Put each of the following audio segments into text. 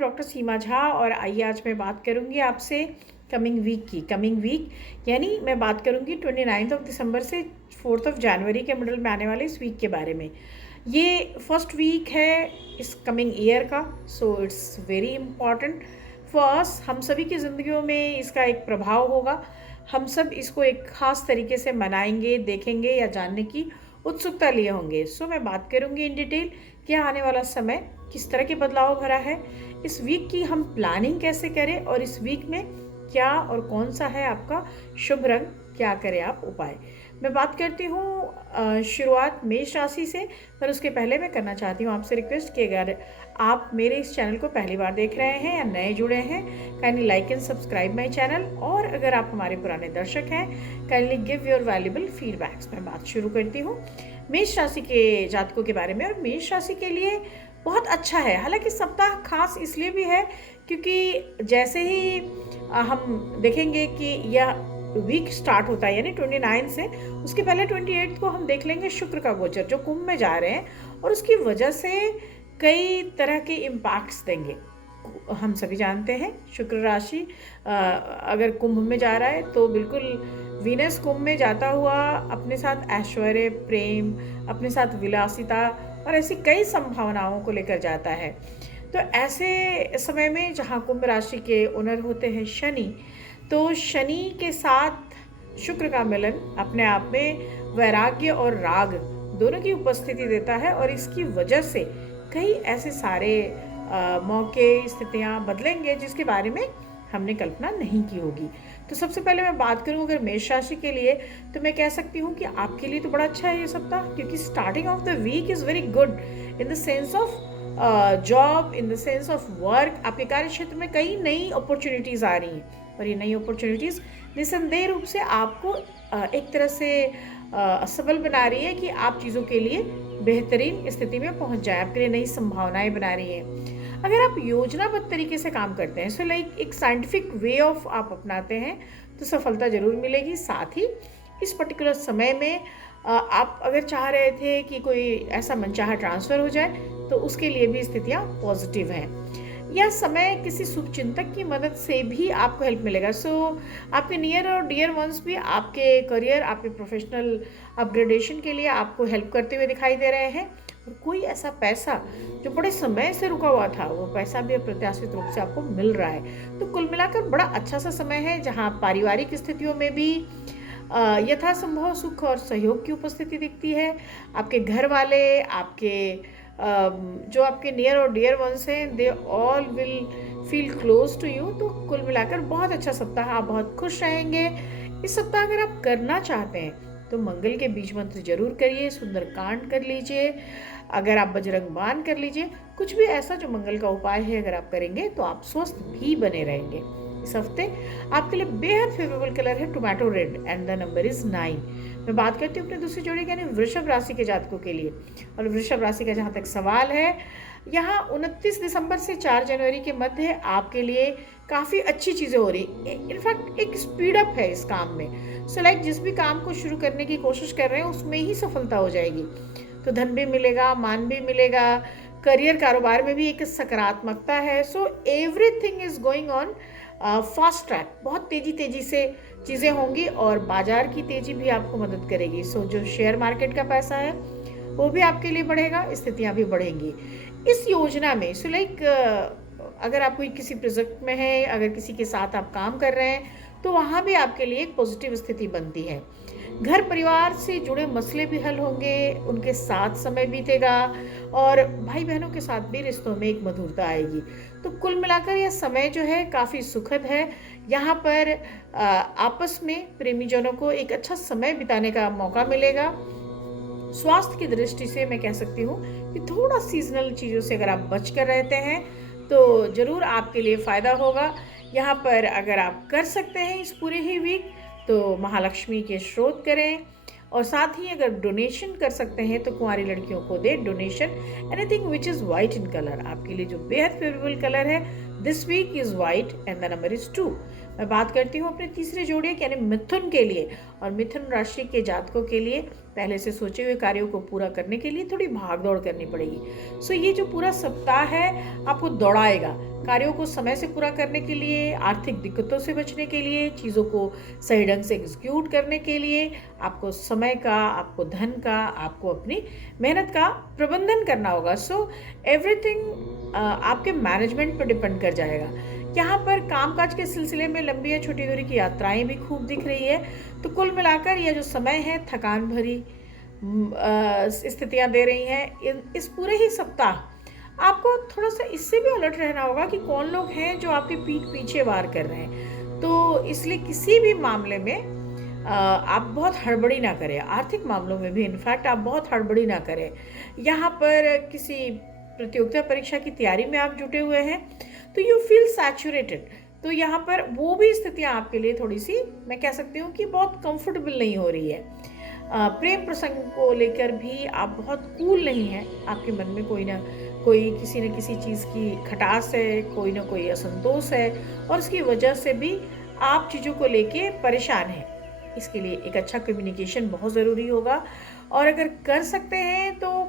Doctor सीमा झा और आइए आज मैं बात करूंगी आपसे कमिंग वीक की। कमिंग वीक यानी मैं बात करूंगी 29 दिसंबर से 4 जनवरी के मिडल में आने वाले इस वीक के बारे में। ये फर्स्ट वीक है इस कमिंग ईयर का, so it's very important for us. हम सभी की ज़िंदगियों में इसका एक प्रभाव होगा। हम सब इसको एक ख़ास तरीके से मनाएंगे, देखेंगे या जानने की उत्सुकता लिए होंगे। सो मैं बात करूंगी इन डिटेल कि आने वाला समय किस तरह के बदलाव भरा है, इस वीक की हम प्लानिंग कैसे करें और इस वीक में क्या और कौन सा है आपका शुभ रंग, क्या करें आप उपाय। मैं बात करती हूँ शुरुआत मेष राशि से, पर उसके पहले मैं करना चाहती हूँ आपसे रिक्वेस्ट कि अगर आप मेरे इस चैनल को पहली बार देख रहे हैं या नए जुड़े हैं, kindly like and subscribe my channel. और अगर आप हमारे पुराने दर्शक हैं, kindly give your valuable feedbacks. मैं बात शुरू करती हूँ मेष राशि के जातकों के बारे में। और मेष राशि के लिए बहुत अच्छा है। हालांकि सप्ताह खास इसलिए भी है क्योंकि जैसे ही हम देखेंगे कि यह वीक स्टार्ट होता है यानी 29 से, उसके पहले 28 को हम देख लेंगे शुक्र का गोचर जो कुंभ में जा रहे हैं और उसकी वजह से कई तरह के इम्पैक्ट्स देंगे। हम सभी जानते हैं शुक्र राशि अगर कुंभ में जा रहा है तो बिल्कुल वीनस कुंभ में जाता हुआ अपने साथ ऐश्वर्य, प्रेम, अपने साथ विलासिता और ऐसी कई संभावनाओं को लेकर जाता है। तो ऐसे समय में जहाँ कुंभ राशि के ओनर होते हैं शनि, तो शनि के साथ शुक्र का मिलन अपने आप में वैराग्य और राग दोनों की उपस्थिति देता है और इसकी वजह से कई ऐसे सारे मौके, स्थितियाँ बदलेंगे जिसके बारे में हमने कल्पना नहीं की होगी। तो सबसे पहले मैं बात करूं अगर मेष राशि के लिए, तो मैं कह सकती हूं कि आपके लिए तो बड़ा अच्छा है ये सप्ताह, क्योंकि starting of the week is very good in the sense of job, in the sense of work. आपके कार्य क्षेत्र में कई नई अपॉर्चुनिटीज़ आ रही हैं और ये नई अपॉर्चुनिटीज़ निसंदेह रूप से आपको एक तरह से सबल बना रही है कि आप चीज़ों के लिए बेहतरीन स्थिति में पहुंच जाए, आपके लिए नई संभावनाएं बना रही हैं। अगर आप योजनाबद्ध तरीके से काम करते हैं, सो लाइक एक साइंटिफिक वे ऑफ आप अपनाते हैं, तो सफलता जरूर मिलेगी। साथ ही इस पर्टिकुलर समय में आप अगर चाह रहे थे कि कोई ऐसा मनचाहा ट्रांसफ़र हो जाए, तो उसके लिए भी स्थितियाँ पॉजिटिव हैं। यह समय किसी शुभचिंतक की मदद से भी आपको हेल्प मिलेगा। सो आपके नियर और डियर वंस भी आपके करियर, आपके प्रोफेशनल अपग्रेडेशन के लिए आपको हेल्प करते हुए दिखाई दे रहे हैं। और कोई ऐसा पैसा जो बड़े समय से रुका हुआ था, वो पैसा भी अप्रत्याशित रूप से आपको मिल रहा है। तो कुल मिलाकर बड़ा अच्छा सा समय है जहाँ पारिवारिक स्थितियों में भी यथासंभव सुख और सहयोग की उपस्थिति दिखती है। आपके घर वाले, आपके जो आपके नियर और डियर वंस हैं, they all will feel close to you. तो कुल मिलाकर बहुत अच्छा सप्ताह, आप बहुत खुश रहेंगे। इस सप्ताह अगर आप करना चाहते हैं तो मंगल के बीज मंत्र जरूर करिए, सुंदरकांड कर लीजिए, अगर आप बजरंग बाण कर लीजिए, कुछ भी ऐसा जो मंगल का उपाय है अगर आप करेंगे तो आप स्वस्थ भी बने रहेंगे। इस हफ्ते आपके लिए बेहद फेवरेबल कलर है tomato red and the number is 9। मैं बात करती हूँ अपने दूसरी जोड़ी यानी वृषभ राशि के जातकों के लिए। और वृषभ राशि का जहाँ तक सवाल है, यहाँ 29 दिसंबर से 4 जनवरी के मध्य आपके लिए काफ़ी अच्छी चीज़ें हो रही। इनफैक्ट एक स्पीड अप है इस काम में। सो लाइक जिस भी काम को शुरू करने की कोशिश कर रहे हैं उसमें ही सफलता हो जाएगी। तो धन भी मिलेगा, मान भी मिलेगा, करियर कारोबार में भी एक सकारात्मकता है। So everything is going on fast track. बहुत तेज़ी से चीज़ें होंगी और बाजार की तेज़ी भी आपको मदद करेगी। सो जो शेयर मार्केट का पैसा है वो भी आपके लिए बढ़ेगा, स्थितियाँ भी बढ़ेंगी इस योजना में। सो लाइक अगर आप कोई किसी प्रोजेक्ट में है, अगर किसी के साथ आप काम कर रहे हैं, तो वहाँ भी आपके लिए एक पॉजिटिव स्थिति बनती है। घर परिवार से जुड़े मसले भी हल होंगे, उनके साथ समय बीतेगा और भाई बहनों के साथ भी रिश्तों में एक मधुरता आएगी। तो कुल मिलाकर यह समय जो है काफ़ी सुखद है। यहाँ पर आपस में प्रेमीजनों को एक अच्छा समय बिताने का मौका मिलेगा। स्वास्थ्य की दृष्टि से मैं कह सकती हूँ कि थोड़ा सीजनल चीज़ों से अगर आप बच कर रहते हैं तो ज़रूर आपके लिए फ़ायदा होगा। यहाँ पर अगर आप कर सकते हैं इस पूरे ही वीक तो महालक्ष्मी के स्रोत करें और साथ ही अगर डोनेशन कर सकते हैं तो कुंवारी लड़कियों को दे donation, anything which is white in colour. आपके लिए जो बेहद फेवरेबल कलर है this week is white and the number is 2। मैं बात करती हूँ अपने तीसरे जोड़े यानी मिथुन के लिए, और मिथुन राशि के जातकों के लिए पहले से सोचे हुए कार्यों को पूरा करने के लिए थोड़ी भाग दौड़ करनी पड़ेगी। सो ये जो पूरा सप्ताह है आपको दौड़ाएगा कार्यों को समय से पूरा करने के लिए, आर्थिक दिक्कतों से बचने के लिए, चीज़ों को सही ढंग से एग्जीक्यूट करने के लिए। आपको समय का, आपको धन का, आपको अपनी मेहनत का प्रबंधन करना होगा। सो एवरीथिंग आपके मैनेजमेंट पर डिपेंड कर जाएगा। यहाँ पर कामकाज के सिलसिले में लंबी या छोटी दूरी की यात्राएं भी खूब दिख रही है। तो कुल मिलाकर यह जो समय है थकान भरी स्थितियाँ दे रही हैं। इस पूरे ही सप्ताह आपको थोड़ा सा इससे भी अलर्ट रहना होगा कि कौन लोग हैं जो आपके पीठ पीछे वार कर रहे हैं। तो इसलिए किसी भी मामले में आप बहुत हड़बड़ी ना करें। आर्थिक मामलों में भी इनफैक्ट आप बहुत हड़बड़ी ना करें। यहाँ पर किसी प्रतियोगिता परीक्षा की तैयारी में आप जुटे हुए हैं तो यू फील सैचुरेटेड। तो यहाँ पर वो भी स्थितियाँ आपके लिए थोड़ी सी, मैं कह सकती हूँ कि बहुत कंफर्टेबल नहीं हो रही है। प्रेम प्रसंग को लेकर भी आप बहुत कूल नहीं हैं। आपके मन में कोई किसी न किसी चीज़ की खटास है, कोई ना कोई असंतोष है, और इसकी वजह से भी आप चीज़ों को लेके परेशान हैं। इसके लिए एक अच्छा कम्युनिकेशन बहुत ज़रूरी होगा। और अगर कर सकते हैं तो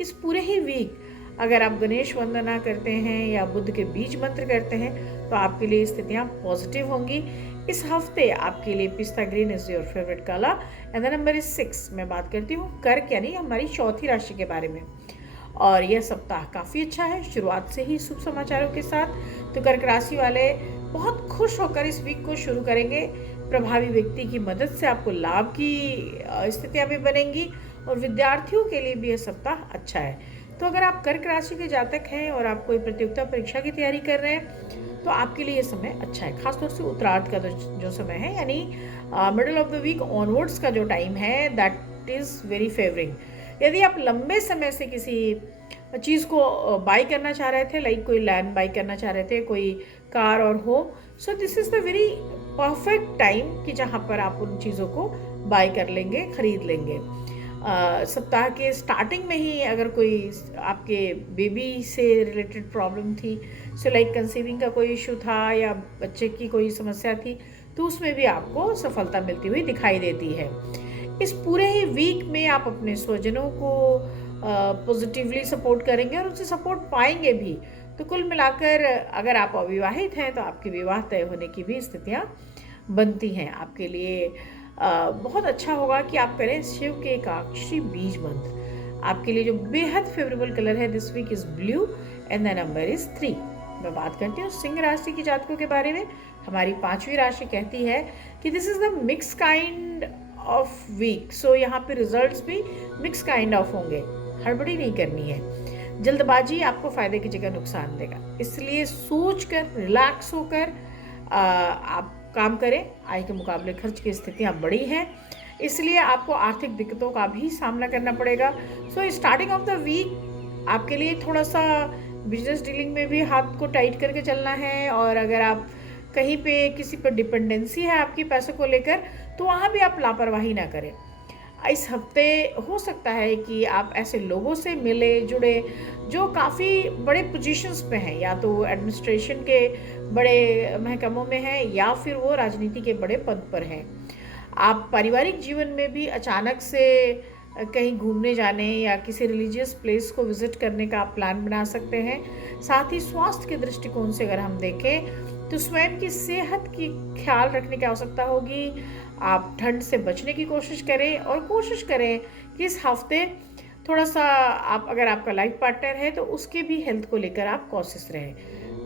इस पूरे ही वीक अगर आप गणेश वंदना करते हैं या बुद्ध के बीज मंत्र करते हैं तो आपके लिए स्थितियाँ पॉजिटिव होंगी। इस हफ्ते आपके लिए पिस्ता green is your favourite colour and the number is 6। मैं बात करती हूँ कर्क यानी हमारी चौथी राशि के बारे में, और यह सप्ताह काफ़ी अच्छा है शुरुआत से ही शुभ समाचारों के साथ। तो कर्क राशि वाले बहुत खुश होकर इस वीक को शुरू करेंगे। प्रभावी व्यक्ति की मदद से आपको लाभ की स्थितियाँ भी बनेंगी, और विद्यार्थियों के लिए भी यह सप्ताह अच्छा है। तो अगर आप कर्क राशि के जातक हैं और आप कोई प्रतियोगिता परीक्षा की तैयारी कर रहे हैं तो आपके लिए ये समय अच्छा है। खासतौर से उत्तरार्ध का जो समय है यानी middle of the week onwards का जो टाइम है दैट इज़ वेरी फेवरिंग। यदि आप लंबे समय से किसी चीज़ को बाई करना चाह रहे थे, लाइक कोई लैंड बाई करना चाह रहे थे, कोई कार और home, so this is the very perfect time कि जहाँ पर आप उन चीज़ों को बाई कर लेंगे, खरीद लेंगे। सप्ताह के स्टार्टिंग में ही अगर कोई आपके बेबी से रिलेटेड प्रॉब्लम थी, सो लाइक कंसीविंग का कोई इशू था या बच्चे की कोई समस्या थी, तो उसमें भी आपको सफलता मिलती हुई दिखाई देती है। इस पूरे ही वीक में आप अपने स्वजनों को पॉजिटिवली सपोर्ट करेंगे और उनसे सपोर्ट पाएंगे भी। तो कुल मिलाकर अगर आप अविवाहित हैं तो आपके विवाह तय होने की भी स्थितियाँ बनती हैं। आपके लिए बहुत अच्छा होगा कि आप करें शिव के एकाक्षी बीज मंत्र। आपके लिए जो बेहद फेवरेबल कलर है this week is blue and the number is 3। मैं बात करती हूँ सिंह राशि की जातकों के बारे में। हमारी 5वीं राशि कहती है कि this is the mix kind of week. So यहाँ पे रिजल्ट्स भी मिक्स काइंड ऑफ होंगे। हड़बड़ी नहीं करनी है, जल्दबाजी आपको फायदे की जगह नुकसान देगा, इसलिए सोच कर रिलैक्स होकर आप काम करें। आय के मुकाबले खर्च की स्थितियाँ बड़ी हैं, इसलिए आपको आर्थिक दिक्कतों का भी सामना करना पड़ेगा। So starting of the week आपके लिए थोड़ा सा बिजनेस डीलिंग में भी हाथ को टाइट करके चलना है, और अगर आप कहीं पे किसी पर डिपेंडेंसी है आपकी पैसों को लेकर तो वहाँ भी आप लापरवाही ना करें। इस हफ्ते हो सकता है कि आप ऐसे लोगों से मिले जुड़े जो काफ़ी बड़े पोजीशंस पे हैं, या तो एडमिनिस्ट्रेशन के बड़े महकमों में हैं या फिर वो राजनीति के बड़े पद पर हैं। आप पारिवारिक जीवन में भी अचानक से कहीं घूमने जाने या किसी रिलीजियस प्लेस को विज़िट करने का आप प्लान बना सकते हैं। साथ ही स्वास्थ्य के दृष्टिकोण से अगर हम देखें तो स्वयं की सेहत की ख्याल रखने की आवश्यकता होगी। आप ठंड से बचने की कोशिश करें, और कोशिश करें कि इस हफ्ते थोड़ा सा आप, अगर आपका लाइफ पार्टनर है तो उसके भी हेल्थ को लेकर आप कॉशियस रहें।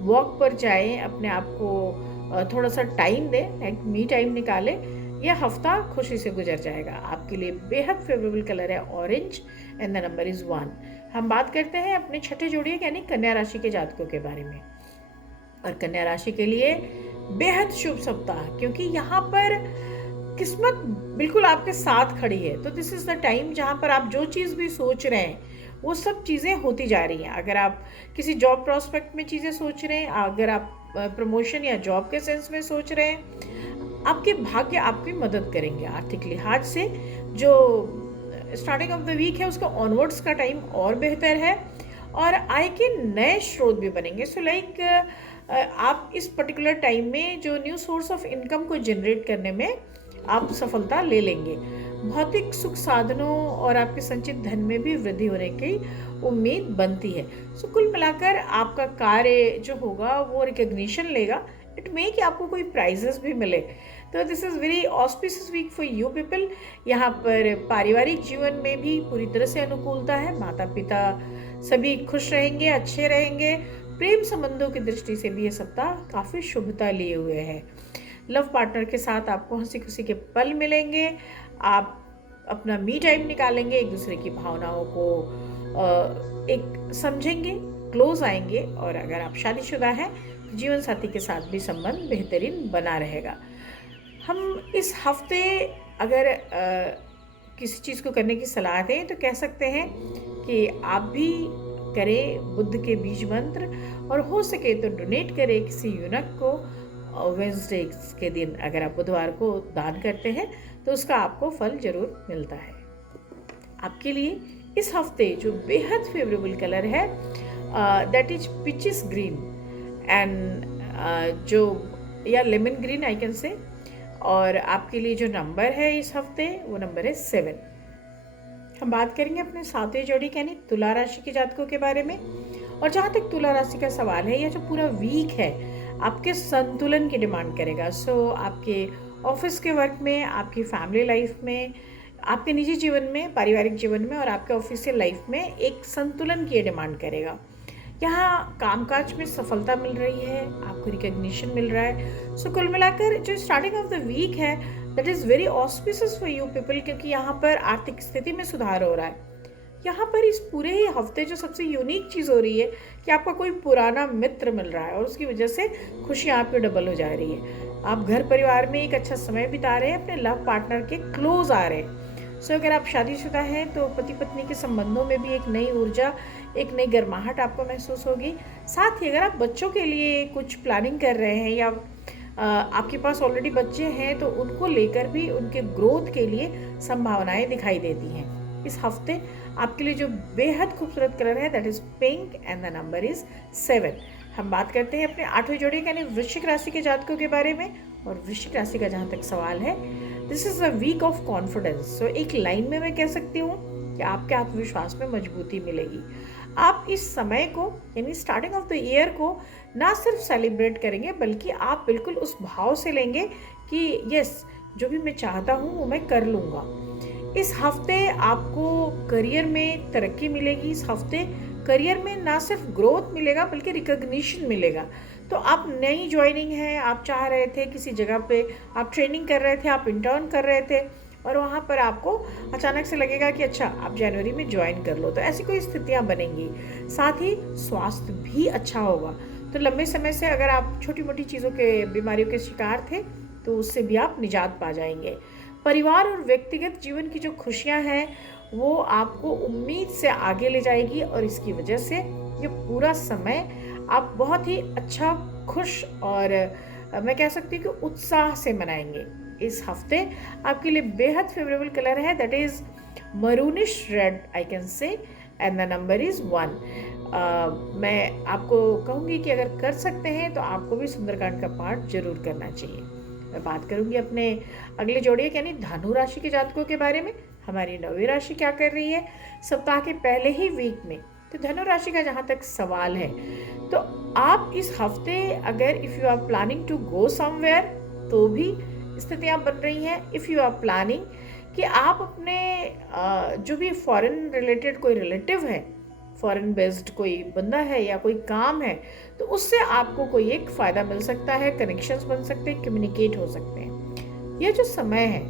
वॉक पर जाएं, अपने आप को थोड़ा सा टाइम दें, लाइक मी टाइम निकालें। यह हफ्ता खुशी से गुजर जाएगा। आपके लिए बेहद फेवरेबल कलर है orange and the number is 1। हम बात करते हैं अपने छठे जोड़िए यानी कन्या राशि के जातकों के बारे में। और कन्या राशि के लिए बेहद शुभ सप्ताह, क्योंकि यहाँ पर किस्मत बिल्कुल आपके साथ खड़ी है। तो दिस इज़ द टाइम जहाँ पर आप जो चीज़ भी सोच रहे हैं वो सब चीज़ें होती जा रही हैं। अगर आप किसी जॉब प्रोस्पेक्ट में चीज़ें सोच रहे हैं, अगर आप प्रमोशन या जॉब के सेंस में सोच रहे हैं, आपके भाग्य आपकी मदद करेंगे। आर्थिक लिहाज से जो स्टार्टिंग ऑफ द वीक है उसका ऑनवर्ड्स का टाइम और बेहतर है, और आय के नए स्रोत भी बनेंगे। सो लाइक आप इस पर्टिकुलर टाइम में जो न्यू सोर्स ऑफ इनकम को जनरेट करने में आप सफलता ले लेंगे। भौतिक सुख साधनों और आपके संचित धन में भी वृद्धि होने की उम्मीद बनती है। सो कुल मिलाकर आपका कार्य जो होगा वो रिकग्निशन लेगा। इट मे कि आपको कोई प्राइजेस भी मिले। तो this is very auspicious week for you people. यहाँ पर पारिवारिक जीवन में भी पूरी तरह से अनुकूलता है। माता पिता सभी खुश रहेंगे, अच्छे रहेंगे। प्रेम संबंधों की दृष्टि से भी ये सप्ताह काफ़ी शुभता लिए हुए है। लव पार्टनर के साथ आपको हंसी खुशी के पल मिलेंगे। आप अपना मी टाइम निकालेंगे, एक दूसरे की भावनाओं को एक समझेंगे, क्लोज आएंगे। और अगर आप शादीशुदा हैं तो जीवन साथी के साथ भी संबंध बेहतरीन बना रहेगा। हम इस हफ्ते अगर किसी चीज़ को करने की सलाह दें तो कह सकते हैं कि आप भी करें बुद्ध के बीज मंत्र, और हो सके तो डोनेट करें किसी यूनक को। वेंसडे के दिन अगर आप बुधवार को दान करते हैं तो उसका आपको फल जरूर मिलता है। आपके लिए इस हफ्ते जो बेहद फेवरेबल कलर है that is pitches green and जो या lemon green I can say. और आपके लिए जो नंबर है इस हफ्ते वो नंबर है 7। हम बात करेंगे अपने सातवें जोड़ी यानी तुला राशि के जातकों के बारे में। और जहाँ तक तुला राशि का सवाल है, यह जो पूरा वीक है आपके संतुलन की डिमांड करेगा। सो आपके ऑफिस के वर्क में, आपकी फैमिली लाइफ में, आपके निजी जीवन में, पारिवारिक जीवन में और आपके ऑफिशियल लाइफ में एक संतुलन की डिमांड करेगा। यहाँ कामकाज में सफलता मिल रही है, आपको रिकग्निशन मिल रहा है। सो कुल मिलाकर जो स्टार्टिंग ऑफ द वीक है that is very auspicious for you people, क्योंकि यहाँ पर आर्थिक स्थिति में सुधार हो रहा है। यहाँ पर इस पूरे ही हफ्ते जो सबसे यूनिक चीज़ हो रही है कि आपका कोई पुराना मित्र मिल रहा है और उसकी वजह से खुशियाँ आपकी डबल हो जा रही है। आप घर परिवार में एक अच्छा समय बिता रहे हैं, अपने लव पार्टनर के क्लोज आ रहे हैं। सो अगर आप शादीशुदा हैं तो पति पत्नी के संबंधों में भी एक नई ऊर्जा, एक नई गर्माहट आपको महसूस होगी। साथ ही अगर आप बच्चों के लिए कुछ प्लानिंग कर रहे हैं या आपके पास ऑलरेडी बच्चे हैं तो उनको लेकर भी उनके ग्रोथ के लिए संभावनाएं दिखाई देती हैं। इस हफ्ते आपके लिए जो बेहद खूबसूरत कलर है that is pink and the number is 7। हम बात करते हैं अपने आठवें जोड़ी यानी वृश्चिक राशि के जातकों के बारे में। और वृश्चिक राशि का जहाँ तक सवाल है, this is a week of confidence. So एक लाइन में मैं कह सकती हूँ कि आपके आत्मविश्वास में मजबूती मिलेगी। आप इस समय को यानी स्टार्टिंग ऑफ द ईयर को ना सिर्फ सेलिब्रेट करेंगे बल्कि आप बिल्कुल उस भाव से लेंगे कि यस, जो भी मैं चाहता हूँ वो मैं कर लूँगा। इस हफ्ते आपको करियर में तरक्की मिलेगी। इस हफ्ते करियर में ना सिर्फ ग्रोथ मिलेगा बल्कि रिकग्निशन मिलेगा। तो आप नई ज्वाइनिंग है, आप चाह रहे थे किसी जगह पे, आप ट्रेनिंग कर रहे थे, आप इंटर्न कर रहे थे और वहाँ पर आपको अचानक से लगेगा कि अच्छा आप जनवरी में ज्वाइन कर लो, तो ऐसी कोई स्थितियाँ बनेंगी। साथ ही स्वास्थ्य भी अच्छा होगा। तो लंबे समय से अगर आप छोटी मोटी चीज़ों के बीमारियों के शिकार थे तो उससे भी आप निजात पा जाएंगे। परिवार और व्यक्तिगत जीवन की जो खुशियाँ हैं वो आपको उम्मीद से आगे ले जाएगी और इसकी वजह से ये पूरा समय आप बहुत ही अच्छा, खुश और मैं कह सकती हूँ कि उत्साह से मनाएंगे। इस हफ्ते आपके लिए बेहद फेवरेबल कलर है that is maroonish red I can say and the number is 1। मैं आपको कहूँगी कि अगर कर सकते हैं तो आपको भी सुंदरकांड का पाठ जरूर करना चाहिए। मैं बात करूँगी अपने अगले जोड़े यानी धनु राशि के जातकों के बारे में। हमारी 9वीं राशि क्या कर रही है सप्ताह के पहले ही वीक में। तो धनु राशि का जहाँ तक सवाल है तो आप इस हफ्ते अगर if you are planning to go somewhere तो भी स्थितियाँ बन रही हैं। इफ़ यू आर प्लानिंग कि आप अपने जो भी फॉरेन रिलेटेड कोई रिलेटिव है, फॉरेन बेस्ड कोई बंदा है या कोई काम है तो उससे आपको कोई एक फ़ायदा मिल सकता है, कनेक्शंस बन सकते हैं, कम्युनिकेट हो सकते हैं। यह जो समय है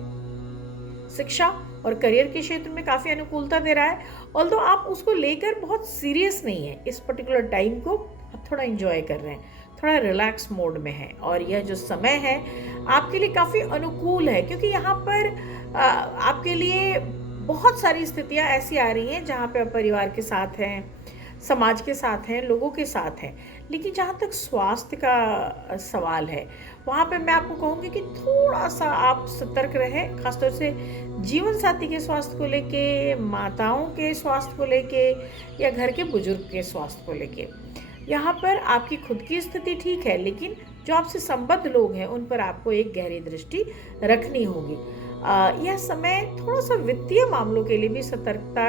शिक्षा और करियर के क्षेत्र में काफ़ी अनुकूलता दे रहा है। ऑल्दो आप उसको लेकर बहुत सीरियस नहीं है, इस पर्टिकुलर टाइम को आप थोड़ा एंजॉय कर रहे हैं, थोड़ा रिलैक्स मोड में है। और यह जो समय है आपके लिए काफ़ी अनुकूल है क्योंकि यहाँ पर आपके लिए बहुत सारी स्थितियाँ ऐसी आ रही हैं जहाँ पे आप परिवार के साथ हैं, समाज के साथ हैं, लोगों के साथ हैं। लेकिन जहाँ तक स्वास्थ्य का सवाल है वहाँ पे मैं आपको कहूँगी कि थोड़ा सा आप सतर्क रहें, खासतौर से जीवन साथी के स्वास्थ्य को लेके, माताओं के स्वास्थ्य को लेके या घर के बुजुर्ग के स्वास्थ्य को लेके। यहाँ पर आपकी खुद की स्थिति ठीक है, लेकिन जो आपसे संबद्ध लोग हैं उन पर आपको एक गहरी दृष्टि रखनी होगी। यह समय थोड़ा सा वित्तीय मामलों के लिए भी सतर्कता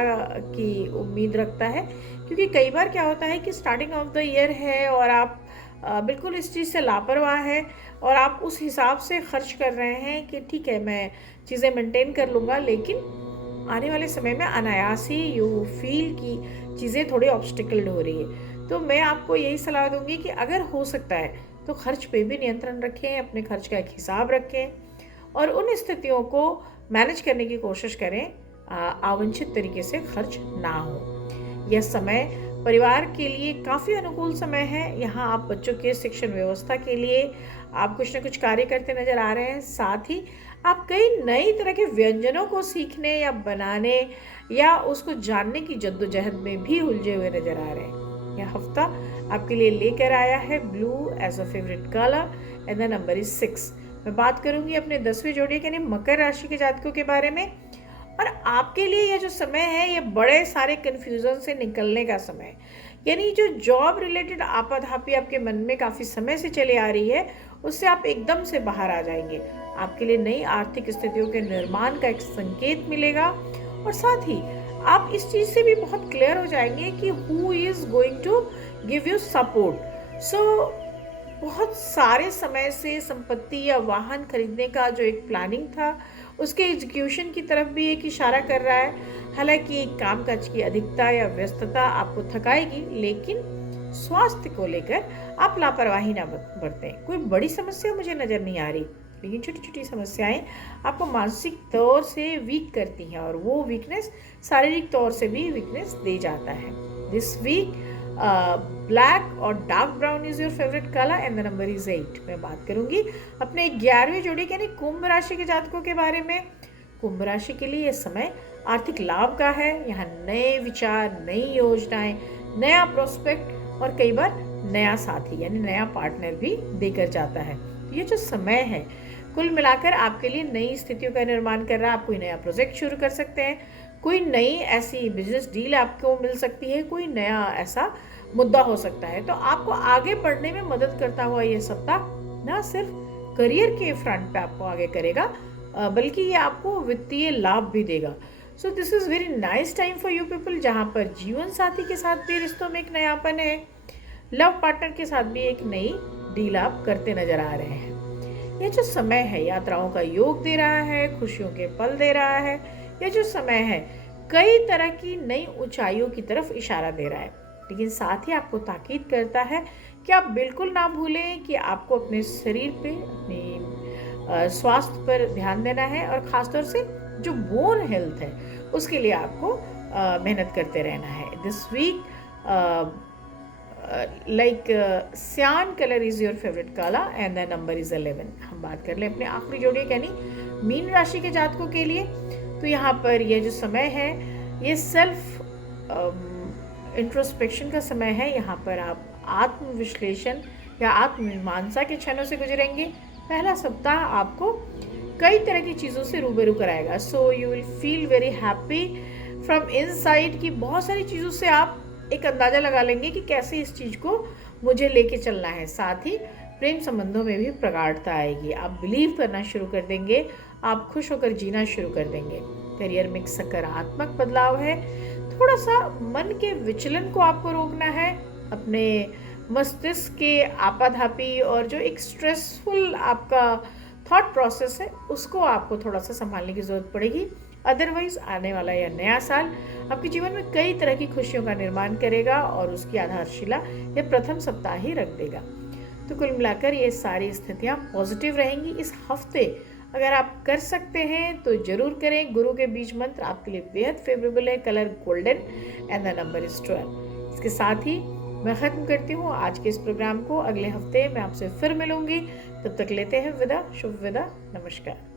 की उम्मीद रखता है, क्योंकि कई बार क्या होता है कि स्टार्टिंग ऑफ द ईयर है और आप बिल्कुल इस चीज़ से लापरवाह है और आप उस हिसाब से खर्च कर रहे हैं कि ठीक है मैं चीज़ें मेंटेन कर लूँगा, लेकिन आने वाले समय में अनायास ही यू फील कि चीज़ें थोड़ी ऑब्स्टिकल्ड हो रही है। तो मैं आपको यही सलाह दूंगी कि अगर हो सकता है तो खर्च पे भी नियंत्रण रखें, अपने खर्च का एक हिसाब रखें और उन स्थितियों को मैनेज करने की कोशिश करें, अवांछित तरीके से खर्च ना हो। यह समय परिवार के लिए काफ़ी अनुकूल समय है। यहाँ आप बच्चों के शिक्षण व्यवस्था के लिए आप कुछ न कुछ कार्य करते नजर आ रहे हैं। साथ ही आप कई नई तरह के व्यंजनों को सीखने या बनाने या उसको जानने की जद्दोजहद में भी उलझे हुए नजर आ रहे हैं। यह हफ्ता आपके लिए लेकर आया है blue as a favourite colour and the number is 6। मैं बात करूंगी अपने 10वें जोड़े यानी मकर राशि के जातकों के बारे में। और आपके लिए यह जो समय है ये बड़े सारे कन्फ्यूजन से निकलने का समय है। यानी जो जॉब रिलेटेड आपाधापी आपके मन में काफ़ी समय से चले आ रही है, उससे आप एकदम से बाहर आ जाएंगे। आपके लिए नई आर्थिक स्थितियों के निर्माण का एक संकेत मिलेगा और साथ ही आप इस चीज़ से भी बहुत क्लियर हो जाएंगे कि who is going to give you support. So बहुत सारे समय से संपत्ति या वाहन खरीदने का जो एक प्लानिंग था उसके एग्जीक्यूशन की तरफ भी एक इशारा कर रहा है। हालांकि कामकाज की अधिकता या व्यस्तता आपको थकाएगी, लेकिन स्वास्थ्य को लेकर आप लापरवाही ना बरतें। कोई बड़ी समस्या मुझे नज़र नहीं आ रही, लेकिन छोटी छोटी समस्याएं आपको मानसिक तौर से वीक करती हैं और वो वीकनेस शारीरिक तौर से भी वीकनेस दे जाता है। दिस वीक ब्लैक और dark brown is your favourite colour and the number is 8। मैं बात करूंगी अपने 11वें जोड़ी यानी कुंभ राशि के जातकों के बारे में। कुंभ राशि के लिए यह समय आर्थिक लाभ का है। यहाँ नए विचार, नई योजनाएं, नया प्रोस्पेक्ट और कई बार नया साथी यानी नया पार्टनर भी देकर जाता है। ये जो समय है कुल मिलाकर आपके लिए नई स्थितियों का निर्माण कर रहा है। आप कोई नया प्रोजेक्ट शुरू कर सकते हैं, कोई नई ऐसी बिजनेस डील आपको मिल सकती है, कोई नया ऐसा मुद्दा हो सकता है। तो आपको आगे बढ़ने में मदद करता हुआ ये सप्ताह ना सिर्फ करियर के फ्रंट पे आपको आगे करेगा, बल्कि ये आपको वित्तीय लाभ भी देगा। So this is very nice time for you people, जहाँ पर जीवन साथी के साथ भी रिश्तों में एक नयापन है, लव पार्टनर के साथ भी एक नई डील आप करते नजर आ रहे हैं। यह जो समय है यात्राओं का योग दे रहा है, खुशियों के पल दे रहा है। यह जो समय है कई तरह की नई ऊंचाइयों की तरफ इशारा दे रहा है, लेकिन साथ ही आपको ताकीद करता है कि आप बिल्कुल ना भूलें कि आपको अपने शरीर पे, अपने स्वास्थ्य पर ध्यान देना है और ख़ासतौर से जो बोन हेल्थ है उसके लिए आपको मेहनत करते रहना है। This week like cyan colour is your favourite colour and the number is 11। हम बात कर लें अपने आखिरी जोड़ी यानी मीन राशि के जातकों के लिए। तो यहाँ पर यह जो समय है ये सेल्फ इंट्रोस्पेक्शन का समय है। यहाँ पर आप आत्मविश्लेषण या आत्ममीमांसा के क्षणों से गुजरेंगे। पहला सप्ताह आपको कई तरह की चीज़ों से रूबरू कराएगा। So you will feel very happy from inside की बहुत सारी चीज़ों से आप एक अंदाज़ा लगा लेंगे कि कैसे इस चीज़ को मुझे लेके चलना है। साथ ही प्रेम संबंधों में भी प्रगाढ़ता आएगी। आप बिलीव करना शुरू कर देंगे, आप खुश होकर जीना शुरू कर देंगे। करियर में एक सकारात्मक बदलाव है। थोड़ा सा मन के विचलन को आपको रोकना है। अपने मस्तिष्क के आपाधापी और जो एक स्ट्रेसफुल आपका थॉट प्रोसेस है उसको आपको थोड़ा सा संभालने की ज़रूरत पड़ेगी। अदरवाइज आने वाला यह नया साल आपके जीवन में कई तरह की खुशियों का निर्माण करेगा और उसकी आधारशिला यह प्रथम सप्ताह ही रख देगा। तो कुल मिलाकर ये सारी स्थितियाँ पॉजिटिव रहेंगी इस हफ्ते। अगर आप कर सकते हैं तो जरूर करें। गुरु के बीज मंत्र आपके लिए बेहद फेवरेबल है, colour golden and the number is 12। इसके साथ ही मैं ख़त्म करती हूँ आज के इस प्रोग्राम को। अगले हफ्ते मैं आपसे फिर मिलूंगी, तब तक लेते हैं विदा। शुभ विदा, नमस्कार।